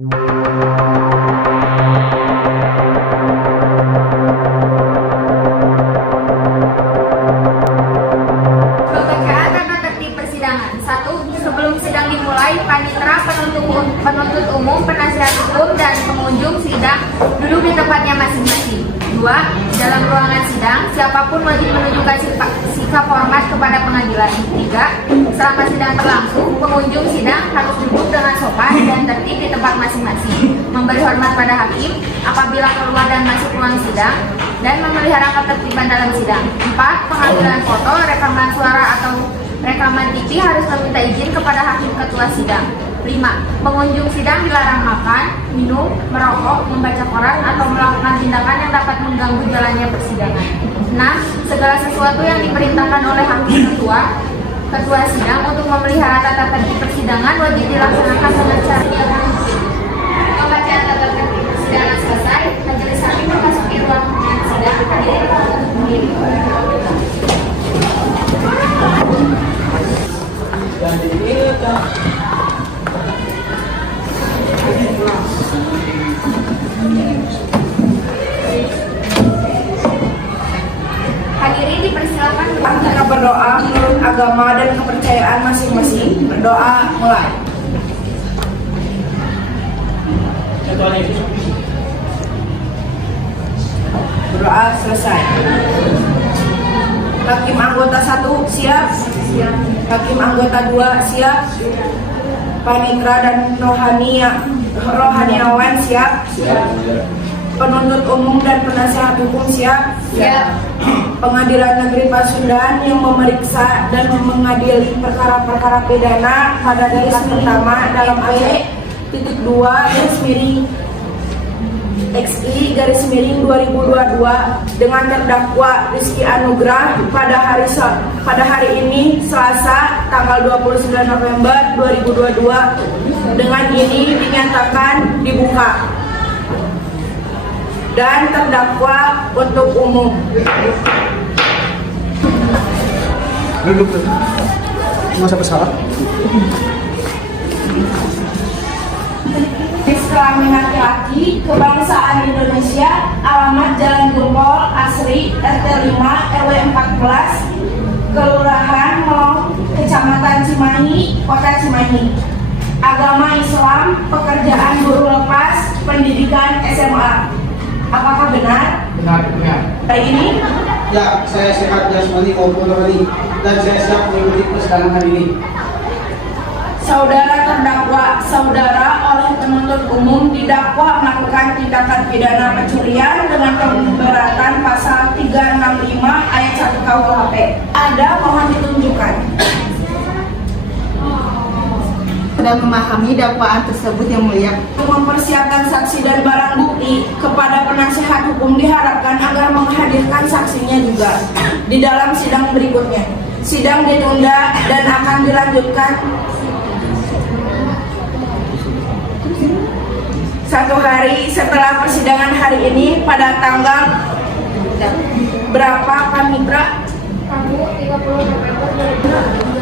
Pembacaan tata tertib persidangan. 1. Sebelum sidang dimulai, panitera, penuntut umum, penasihat hukum, dan pengunjung sidang duduk di tempatnya masing-masing. 2. Dalam ruangan sidang, siapapun wajib menunjukkan sikap hormat kepada pengadilan. 3. Selama sidang berlangsung, pengunjung sidang harus duduk dengan sopan dan tertib di tempat masing-masing, memberi hormat pada hakim apabila keluar dan masuk ruang sidang, dan memelihara ketertiban dalam sidang. 4. Pengambilan foto, rekaman suara atau rekaman TV harus meminta izin kepada hakim ketua sidang. 5. Pengunjung sidang dilarang makan, minum, merokok, membaca koran, atau melakukan tindakan yang dapat mengganggu jalannya persidangan. 6. Segala sesuatu yang diperintahkan oleh hakim ketua sidang untuk memelihara tata tertib persidangan wajib dilaksanakan dengan cara yang tertib. Pembacaan tata tertib persidangan selesai, majelis hakim memasuki ruang sidang. Hadirin untuk berdiri. Hadirin dipersilakan Kita berdoa menurut agama dan kepercayaan masing-masing. Berdoa mulai. Berdoa selesai. Hakim anggota 1 siap. Hakim anggota 2 siap. Panitera dan rohaniawan siap. Penuntut umum dan penasihat hukum siap. Pengadilan Negeri Pasundan yang memeriksa dan mengadili perkara-perkara pidana pada garis pertama dalam ayat 2 garis miring XI garis miring 2022 dengan terdakwa Rizky Anugrah pada hari ini Selasa tanggal 29 November 2022 dengan ini dinyatakan dibuka dan terdakwa untuk umum. Duduk tuh. Masa bersalah? Kelamin laki-laki, kebangsaan Indonesia, alamat Jalan Gempol, Asri, RT 5, RW 14, Kelurahan Melong, Kecamatan Cimahi, Kota Cimahi. Agama Islam, pekerjaan guru lepas, pendidikan SMA. Apakah benar? Benar. Hari ini? Ya, saya sehat jasmani maupun rohani dan saya siap mengikuti persidangan hari ini. Saudara terdakwa, saudara oleh penuntut umum didakwa melakukan tindakan pidana pencurian dengan pemberatan pasal 365 ayat 1 KUHP. Ada, mohon ditunjukkan. Sudah memahami dakwaan tersebut yang mulia. Mempersiapkan saksi dan barang bukti kepada penasihat hukum diharapkan agar menghadirkan saksinya juga di dalam sidang berikutnya. Sidang ditunda dan akan dilanjutkan 1 hari setelah persidangan hari ini pada tanggal berapa, Pak Mitra? 30 November 2023.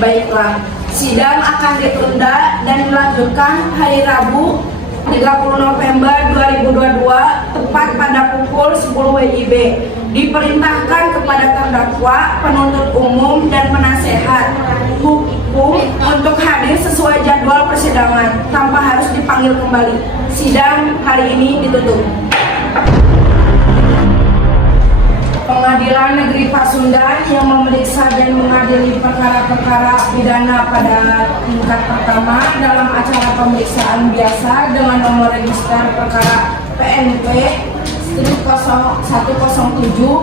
Baiklah, sidang akan ditunda dan dilanjutkan hari Rabu 30 November 2022 tepat pada pukul 10 WIB. Diperintahkan kepada terdakwa, penuntut umum, dan penasehat hukum untuk hadir sesuai jadwal persidangan tanpa harus dipanggil kembali. Sidang hari ini ditutup. Pengadilan Negeri Pasundan yang memeriksa dan mengadili perkara-perkara pidana pada tingkat pertama dalam acara pemeriksaan biasa dengan nomor register perkara PNP 107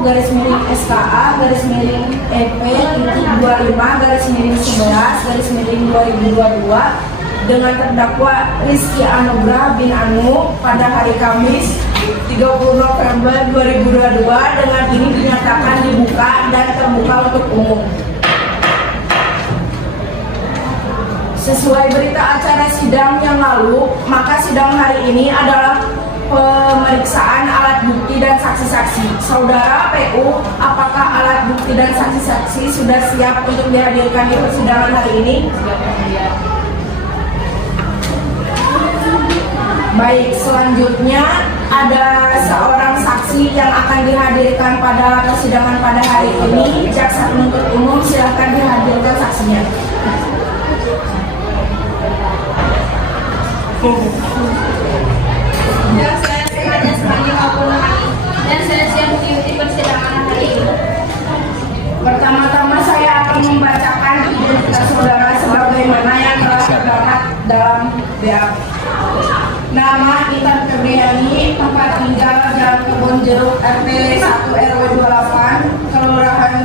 garis miring SKA garis miring EP 25 garis miring 11 garis miring 2022 dengan terdakwa Rizky Anugrah bin Anu pada hari Kamis 30 November 2022 dengan ini dinyatakan dibuka dan terbuka untuk umum. Sesuai berita acara sidang yang lalu, maka sidang hari ini adalah pemeriksaan alat bukti dan saksi-saksi. Saudara PU, apakah alat bukti dan saksi-saksi sudah siap untuk dihadirkan di persidangan hari ini? Baik, selanjutnya ada seorang saksi yang akan dihadirkan pada persidangan pada hari ini. Jaksa penuntut umum silakan dihadirkan saksinya. Dan saya sengaja sebagai kapolri dan saya siap mengikuti persidangan hari ini. Pertama-tama saya akan membacakan identitas saudara sebagaimana yang telah terdapat dalam BAP. Nama Intan Febriani, tempat tinggal Jalan Kebon Jeruk, RT 1 RW 28, Kelurahan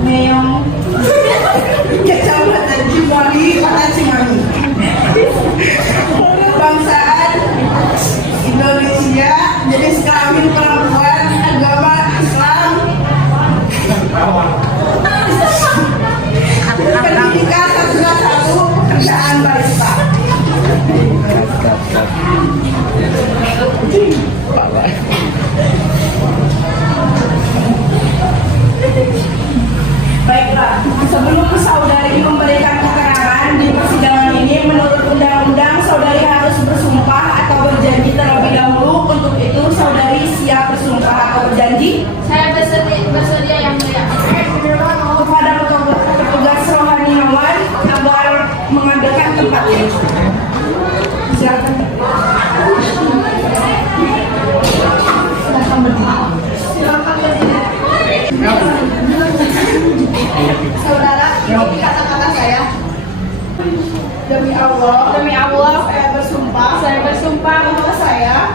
Meong, Kecamatan Cimoli, Kota Cimahi. Kebangsaan Indonesia, jenis kelamin perempuan, agama Islam, pendidikan S1, pekerjaan barista. Baiklah, sebelum saudari memberikan keterangan di persidangan ini, menurut undang-undang saudari harus bersumpah atau berjanji terlebih dahulu. Untuk itu saudari siap bersumpah atau berjanji? Saya bersedia yang mulia. Kepada petugas rohaniawan agar mengambilkan tempat ini. Silakan. Saudara, ini kata-kata saya. Demi Allah, saya bersumpah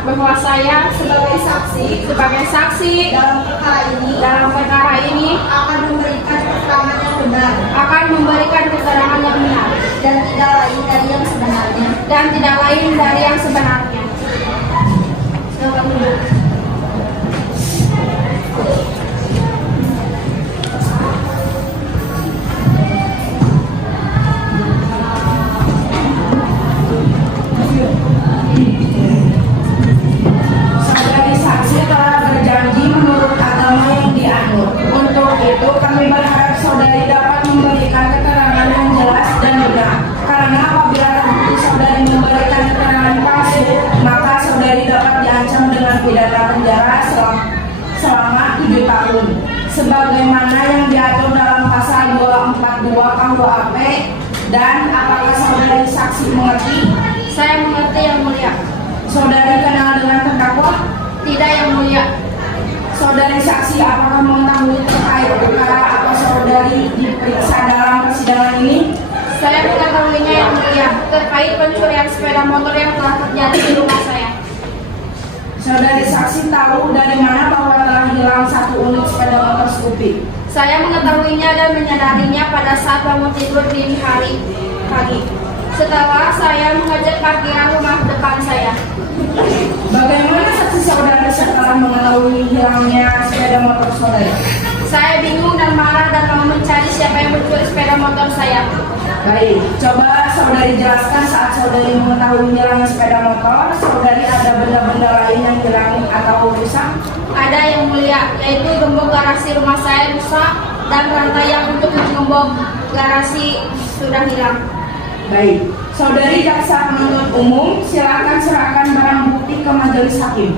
bahwa saya sebagai saksi dalam perkara ini akan memberikan keterangan yang benar akan memberikan keterangan yang benar dan tidak lain dari yang sebenarnya. Silakan duduk. Saudari saksi telah berjanji menurut agama yang dianut. Untuk itu kami berharap saudari dapat memberikan keterangan yang jelas dan benar. Karena apabila terbukti saudari memberikan keterangan palsu, maka saudari dapat diancam dengan pidana penjara selama 7 tahun. Sebagaimana yang diatur dalam pasal 242 KUHP. Dan apakah saudari saksi mengerti? Saya mengerti yang mulia. Saudari kenal dengan terdakwa? Tidak yang mulia. Saudari saksi apakah mengetahui terkait perkara apa saudari diperiksa dalam persidangan ini? Saya mengetahuinya yang mulia terkait pencurian sepeda motor yang telah terjadi di rumah saya. Saudari saksi tahu dari mana bahwa telah hilang 1 unit sepeda motor Scoopy? Saya mengetahuinya dan menyadarinya pada saat bangun tidur dini hari pagi. Setelah saya mengecek parkiran rumah depan saya. Bagaimana saksi saudari setelah mengetahui hilangnya sepeda motor saudari? Saya bingung dan marah dan mau mencari siapa yang mencuri sepeda motor saya. Baik, coba saudari jelaskan saat saudari mengetahui hilangnya sepeda motor, saudari ada benda-benda lain yang hilang atau rusak? Ada yang mulia, yaitu gembok garasi rumah saya rusak dan rantai yang untuk menggembok garasi sudah hilang. Baik, saudari jaksa penuntut umum, silakan serahkan barang bukti ke majelis hakim.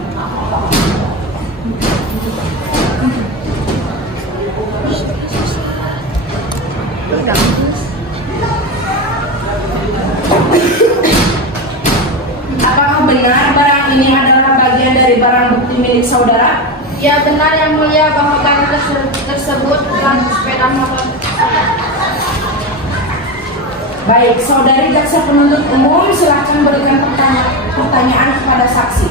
Apakah benar barang ini adalah bagian dari barang bukti milik saudara? Ya benar yang mulia bahwa barang tersebut bukan sepeda motor. Baik, saudari jaksa penuntut umum, silakan berikan pertanyaan kepada saksi.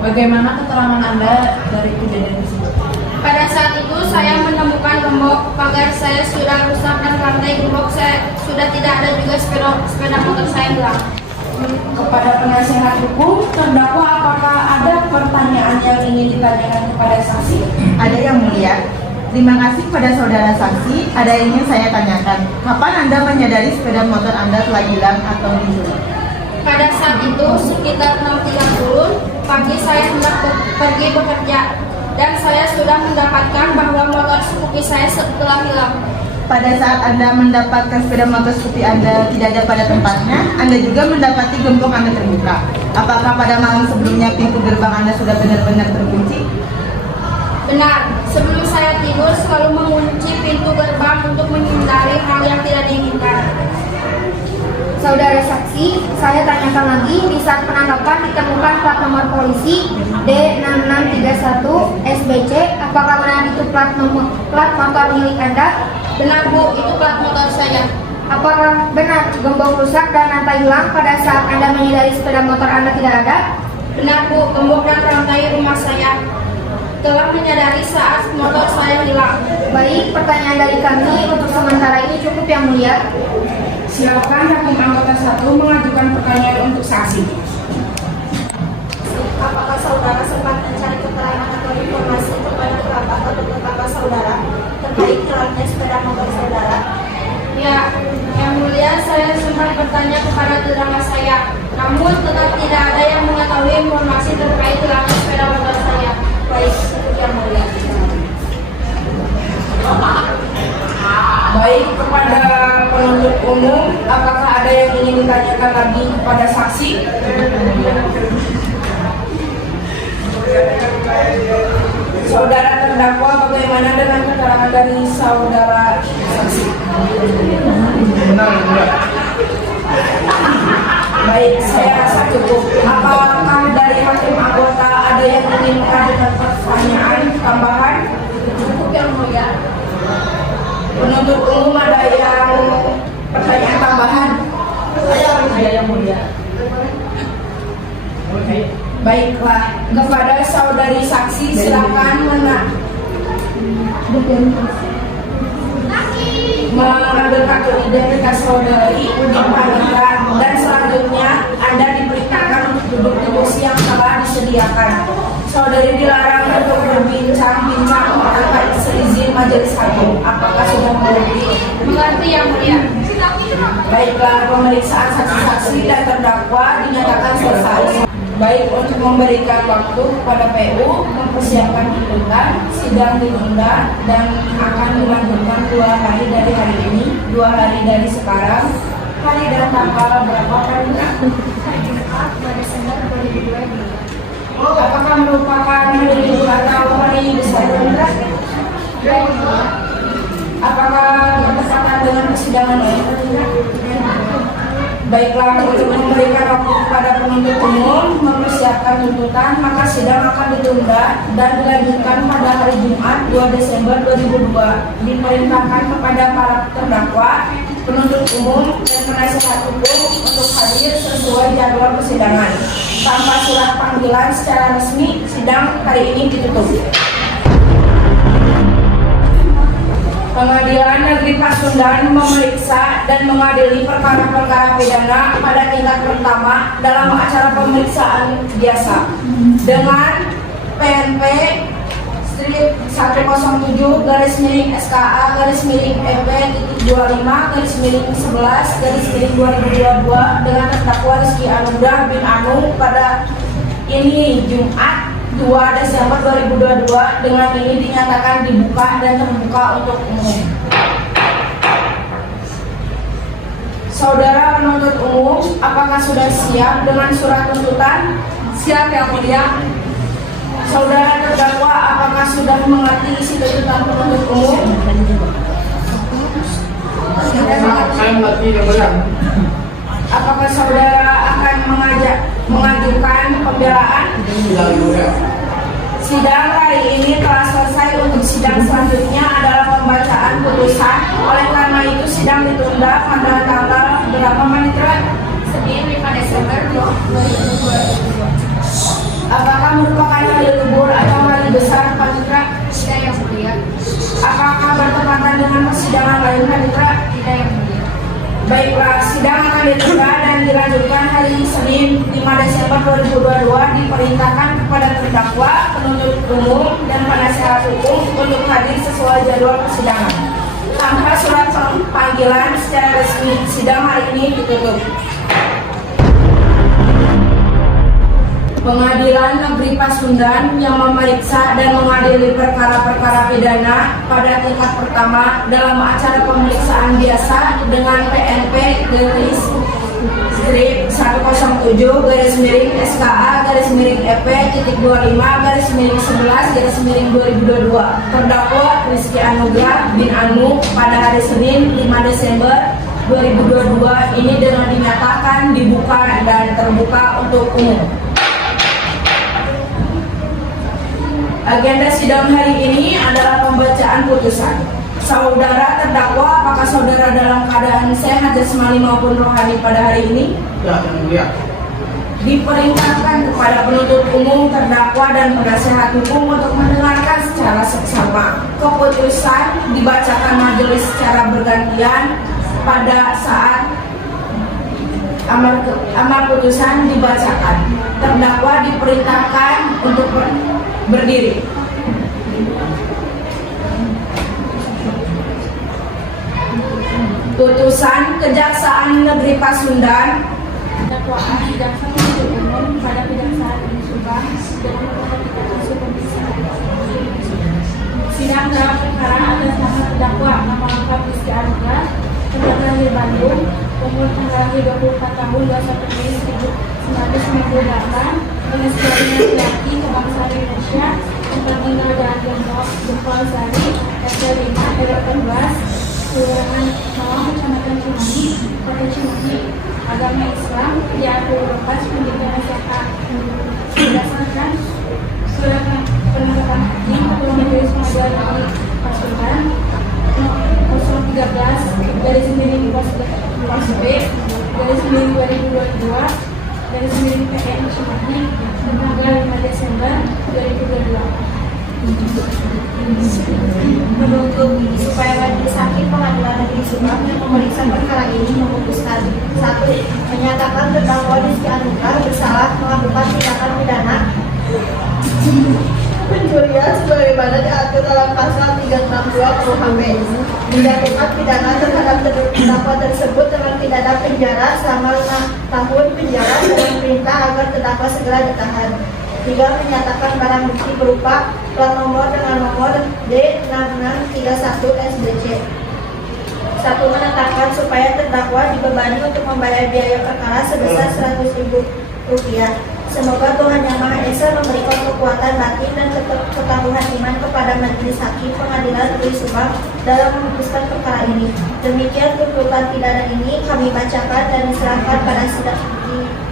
Bagaimana keterangan Anda dari kejadian tersebut? Pada saat itu saya menemukan gembok pagar saya sudah rusak dan rantai gembok saya sudah tidak ada, juga sepeda motor saya hilang. Kepada penasihat hukum, terdakwa apakah ada pertanyaan yang ingin ditanyakan kepada saksi? Ada yang mulia. Terima kasih kepada saudara saksi. Ada yang ingin saya tanyakan. Kapan Anda menyadari sepeda motor Anda telah hilang atau dicuri? Pada saat itu sekitar 6.30 pagi saya hendak pergi bekerja dan saya sudah mendapatkan bahwa motor Scoopy saya telah hilang. pada saat Anda mendapatkan sepeda motor seperti Anda tidak ada pada tempatnya, Anda juga mendapati gembok Anda terbuka. Apakah pada malam sebelumnya pintu gerbang Anda sudah benar-benar terkunci? Benar, sebelum saya tidur selalu mengunci pintu gerbang untuk menghindari hal yang tidak diinginkan. Saudara saksi, saya tanyakan lagi, di saat penangkapan ditemukan plat nomor polisi D6631 SBC, apakah benar itu plat motor milik Anda? Benar Bu, itu plat motor saya. Apakah benar gembok rusak dan rantai hilang pada saat Anda menyadari sepeda motor Anda tidak ada? Benar Bu, gembok dan rantai rumah saya telah menyadari saat motor saya hilang. Baik, pertanyaan dari kami untuk sementara ini cukup yang mulia. Silakan hakim anggota 1 mengajukan pertanyaan untuk saksi. Apakah saudara sempat mencari keterangan atau informasi kepada kerabat atau tetangga saudara terkait hilangnya sepeda motor saudara? Ya, yang mulia, saya sempat bertanya kepada tetangga saya, namun tetap tidak ada yang mengetahui informasi terkait hilangnya sepeda motor saya. Baik, cukup yang mulia. Baik, kepada penuntut umum, apakah ada yang ingin ditanyakan lagi kepada saksi? Saudara terdakwa, bagaimana dengan keterangan dari saudara saksi? Baik, saya rasa cukup. Apakah dari hakim anggota ada yang ingin mengajukan pertanyaan tambahan? Cukup yang mulia. Penuntut umum ada yang pertanyaan tambahan? Ada yang mulia. Baiklah, kepada saudari saksi silakan mengambil kartu identitas saudari uji panitra dan selanjutnya Anda diperintahkan untuk duduk di kursi yang telah disediakan. Saudari dilarang untuk berbincang-bincang tanpa seizin majelis hakim. Apakah sudah mengerti? Mengerti yang mulia. Baiklah, pemeriksaan saksi-saksi dan terdakwa dinyatakan selesai. Baik, untuk memberikan waktu kepada PU mempersiapkan tuntutan, sidang ditunda dan akan dilanjutkan 2 hari dari hari ini, 2 hari dari sekarang. Hari dan tanggal berapa Pak? Hari Jumat 2 Desember 2022. Apakah merupakan hari libur atau hari besar? Apakah bertepatan dengan persidangan ini? Baiklah, untuk memberikan waktu kepada penuntut umum mempersiapkan tuntutan, maka sidang akan ditunda dan dilanjutkan pada hari Jumat 2 Desember 2002. Diperintahkan kepada para terdakwa, penuntut umum, dan penasihat hukum untuk hadir sesuai jadwal persidangan. Tanpa surat panggilan secara resmi, sidang hari ini ditutup. Pengadilan Negeri Pasundan memeriksa dan mengadili perkara-perkara pidana pada tingkat pertama dalam acara pemeriksaan biasa dengan PNP strip 107-EP-25-11-2022 dengan terdakwa Rizky Anugrah bin Anu pada ini Jumat 2 Desember 2022. Dengan ini dinyatakan dibuka dan terbuka untuk umum. Saudara penuntut umum, apakah sudah siap dengan surat tuntutan? Siap yang mulia. Saudara terdakwa, apakah sudah mengerti isi tuntutan penuntut umum? Saya mengerti yang mulia. Apakah saudara akan mengajukan pembelaan? Sidang hari ini telah selesai. Untuk sidang selanjutnya adalah pembacaan putusan. Oleh karena itu sidang ditunda pada tanggal berapa Manitra? Senin 5 Desember 2022. Apakah merupakan hari libur atau hari besar Manitra? Tidak yang mulia. Apakah bertepatan dengan persidangan lain Manitra? Tidak yang mulia. Baiklah, sidang akan ditunda dan dilanjutkan hari Senin 5 Desember 2022. Diperintahkan kepada terdakwa, penuntut umum, dan penasihat hukum untuk hadir sesuai jadwal persidangan. Tanpa surat panggilan secara resmi, sidang hari ini ditutup. Pengadilan Negeri Pasundan yang memeriksa dan mengadili perkara-perkara pidana pada tingkat pertama dalam acara pemeriksaan biasa dengan PNP garis strip 107-EP-EP.25-11-2022 terdakwa Rizky Anugrah bin Anu pada hari Senin 5 Desember 2022 ini dengan dinyatakan dibuka dan terbuka untuk umum. Agenda sidang hari ini adalah pembacaan putusan. Saudara terdakwa, apakah saudara dalam keadaan sehat jasmani maupun rohani pada hari ini? Ya, yang mulia. Diperintahkan kepada penuntut umum, terdakwa, dan penasehat hukum untuk mendengarkan secara seksama. Keputusan dibacakan majelis secara bergantian pada saat amar putusan dibacakan. Terdakwa diperintahkan untuk berdiri. Putusan Kejaksaan Negeri Pasundan. Dakwaan jaksa penuntut umum pada Kejaksaan Negeri Subang dengan memperhatikan hasil pemeriksaan. Sidang dalam perkara atas nama terdakwa nama lengkap Rizky Anugrah, tanggal lahir Bandung, umur tanggal lahir 24 tahun 21 Mei 1998, jenis kelamin laki-laki, kebangsaan Indonesia, tempat tinggal Jalan Gempol Sari, RT 5 RW 18, Kelurahan Mawang, Kecamatan Cimahi, Kota Cimahi. Agama Islam, diatur lepas pendidikan SMA berdasarkan surat penetapan hakim Ketua Majelis Pengadilan Negeri Pasundan 013 garis miring pos B garis miring 2022 garis miring PN Cimahi tanggal 5 Desember 2022. Menuntut supaya majelis hakim Pengadilan Negeri Subang yang memeriksa perkara ini memutuskan: 1. Menyatakan terdakwa Rizky Anugrah bersalah melakukan tindakan pidana pencurian sebagaimana diatur dalam pasal 362 KUHP. Menjatuhkan pidana terhadap terdakwa tersebut dengan pidana penjara selama 5 tahun penjara dengan perintah agar terdakwa segera ditahan. 3. Menyatakan barang bukti berupa plat nomor dengan nomor D6631 SBC. 1. Menetapkan supaya terdakwa dibebani untuk membayar biaya perkara sebesar Rp100.000. Semoga Tuhan Yang Maha Esa memberikan kekuatan batin dan ketangguhan iman kepada majelis hakim Pengadilan Negeri Subang dalam memutuskan perkara ini. Demikian tuntutan pidana ini kami bacakan dan diserahkan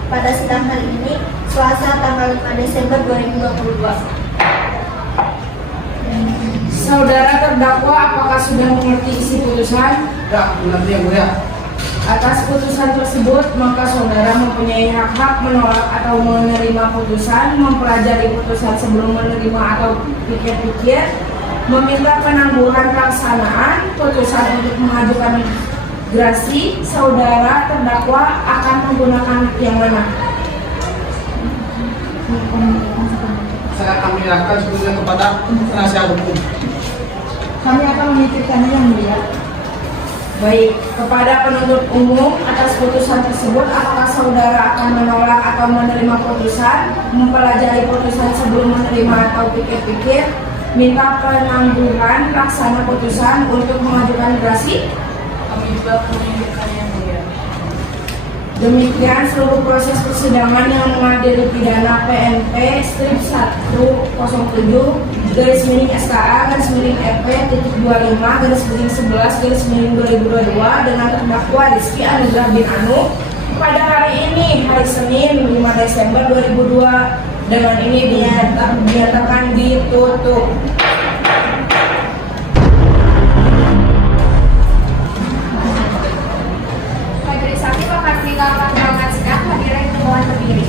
pada sidang hari ini, Selasa tanggal 5 Desember 2022. Saudara terdakwa, apakah sudah mengerti isi putusan? Ya, nanti yang mulia. Atas putusan tersebut, maka saudara mempunyai hak menolak atau menerima putusan, mempelajari putusan sebelum menerima atau pikir-pikir, meminta penangguhan pelaksanaan putusan untuk mengajukan gerasi. Saudara terdakwa akan menggunakan yang mana? Saya akan menyerahkan sepenuhnya kepada penasihat hukum. Kami akan menitipkannya yang mulia. Baik, kepada penuntut umum atas putusan tersebut, apakah saudara akan menolak atau menerima putusan, mempelajari putusan sebelum menerima atau pikir-pikir, minta penangguhan pelaksana putusan untuk mengajukan gerasi? Kami juga menitipkannya yang mulia. Demikian seluruh proses persidangan yang mengadili pidana PNP strip 107 garis miring SKA garis miring EP.25 garis miring 11 garis miring 2022 dengan terdakwa Rizky Anugrah bin Anu pada hari ini, hari Senin 5 Desember 2002. Dengan ini dinyatakan ditutup. Majelis hakim akan meninggalkan ruangan sidang. Hadirin mohon berdiri.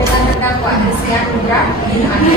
Dengan terdakwa Rizky Anugrah bin Anu